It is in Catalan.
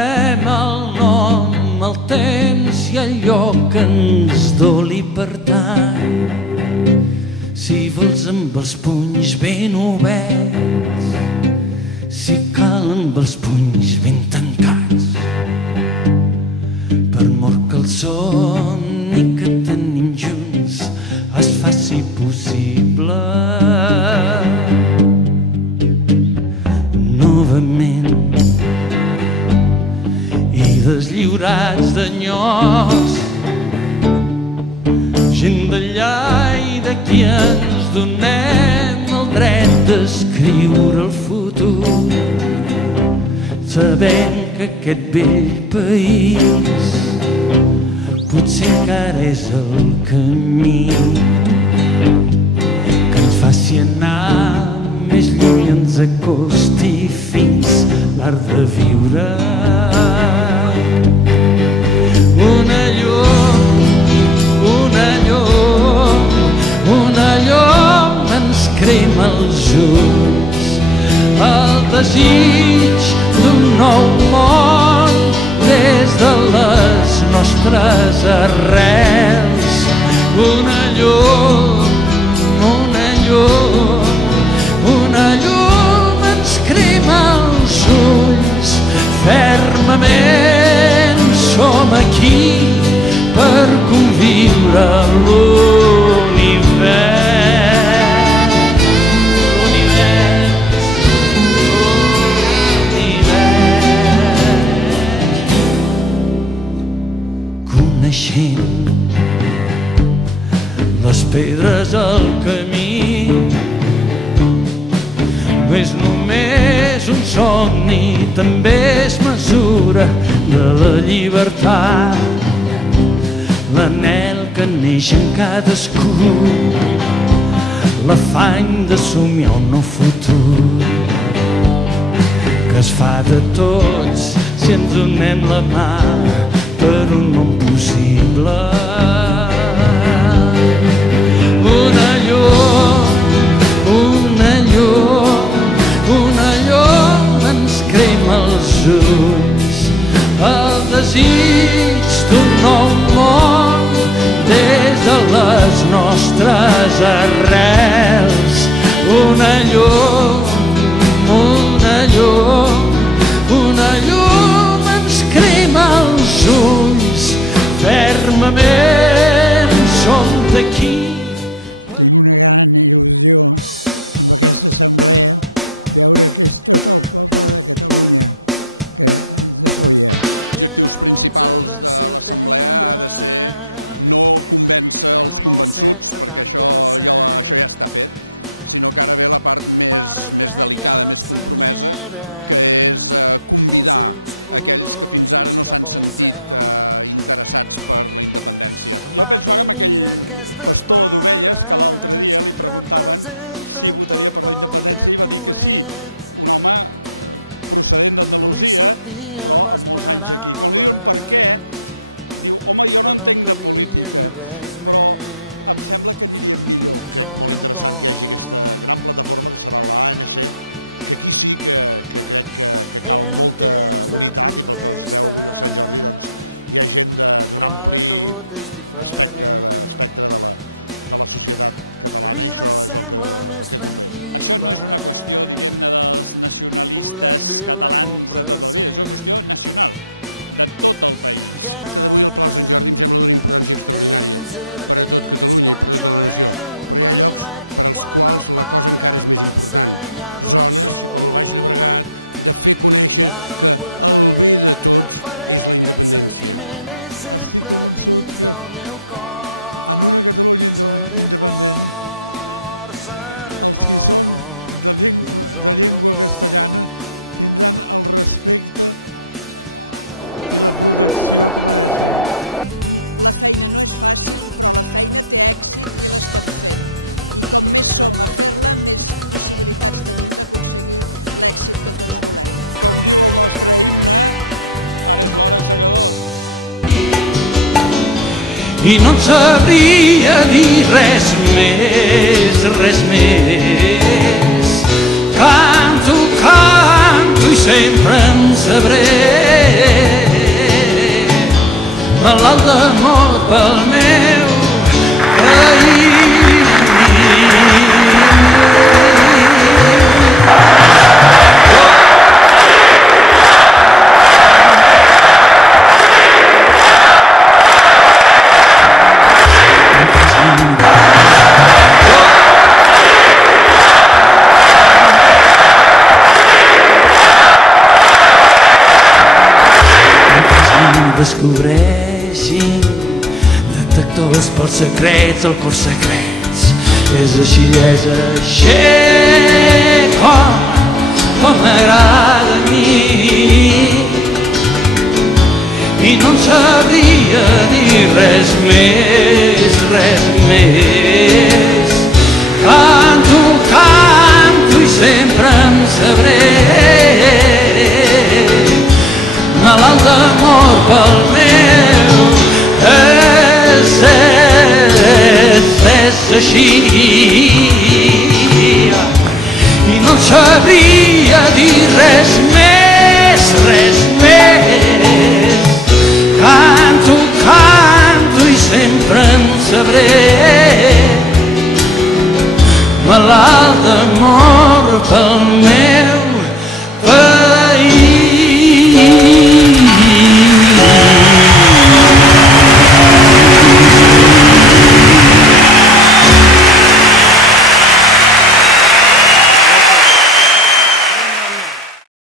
donem el nom, el temps i allò que ens doli per tant. Si vols amb els punys ben oberts, si cal amb els punys ben tancats, per mort que el somni que tenim junts es faci possible. Novament, i deslliurats d'enyocs, gent d'allà i d'aquí ens donem el dret d'escriure el futur, sabent que aquest vell país potser encara és el camí que ens faci anar més lluny, ens acosti fins l'art de viure. Una llum ens crema els ulls, el desig d'un nou món des de les nostres arrels. Una llum ens crema els ulls, fermament som aquí per conviure l'univers. Coneixent les pedres al camí, no és només un somni, també és mesura de la llibertat, l'anhel que neix en cadascú, l'afany de somiar un nou futur, que es fa de tots si ens donem la mà per un món possible. Una llum ens crema els ulls, el desig d'un nou món des de les nostres arrels. Una llum ens crema els ulls, fermament som d'aquí. Tinc una gran il·lusió amb aquesta assemblea, veure que és tot el poble de Catalunya que ens apoya. Els objectius principals de l'assemblea ha de ser no convèncer els convençuts, perquè això ja està fet, sinó que ara ve la part més delicada, més compromesa, que és convidar aquells que fins ara no s'han sentit interessats per la independència. Jo penso ara en aquell pastor d'ovelles que l'altre dia li preguntaven si votaria per la independència i va dir que sí, un home procedent d'Andalusia, però amb molts anys aquí. Quan li diuen per què, diu, home, jo no entenc de política, però em sembla que aniríem millor. Crec molt interessant que hi hagi aquesta gran plataforma que serà l'ANC, que aquí sí que crec que cal molta unitat, i pel que es veu avui al Sant Jordi doncs, hi ha gent d'un ampli espectre de la societat catalana, i això és el que convé. Això no és una qüestió, diguem-ne, dels nacionalistes catalans de tota la vida, és una qüestió nacional, de tot el país. L'acte d'avui al Palau Sant Jordi em sembla d'una importància extraordinària per a tot Catalunya i per a tota la nació, però hi ha llocs per als quals la cosa encara és més important. Zones com el Baix Llobregat, de fer conèixer que el bé de tots és la independència. Estic convençut que en una Catalunya independent els que són de llengua castellana tindran el respecte i la protecció que mereixen. La feina no és fàcil, però la feina té èxit i l'estem fent. I com més som a fer-la, més possibilitats tenim d'aconseguir l'èxit que tots volem. Com diu el nostre himne, ara és l'hora segadors. I no en sabria dir res més. Canto i sempre en sabré. tot d'amor pel meu descobreixin detectors pels secrets, el cor secrets. És així, com m'agrada a mi. I no em sabria dir res més, res més.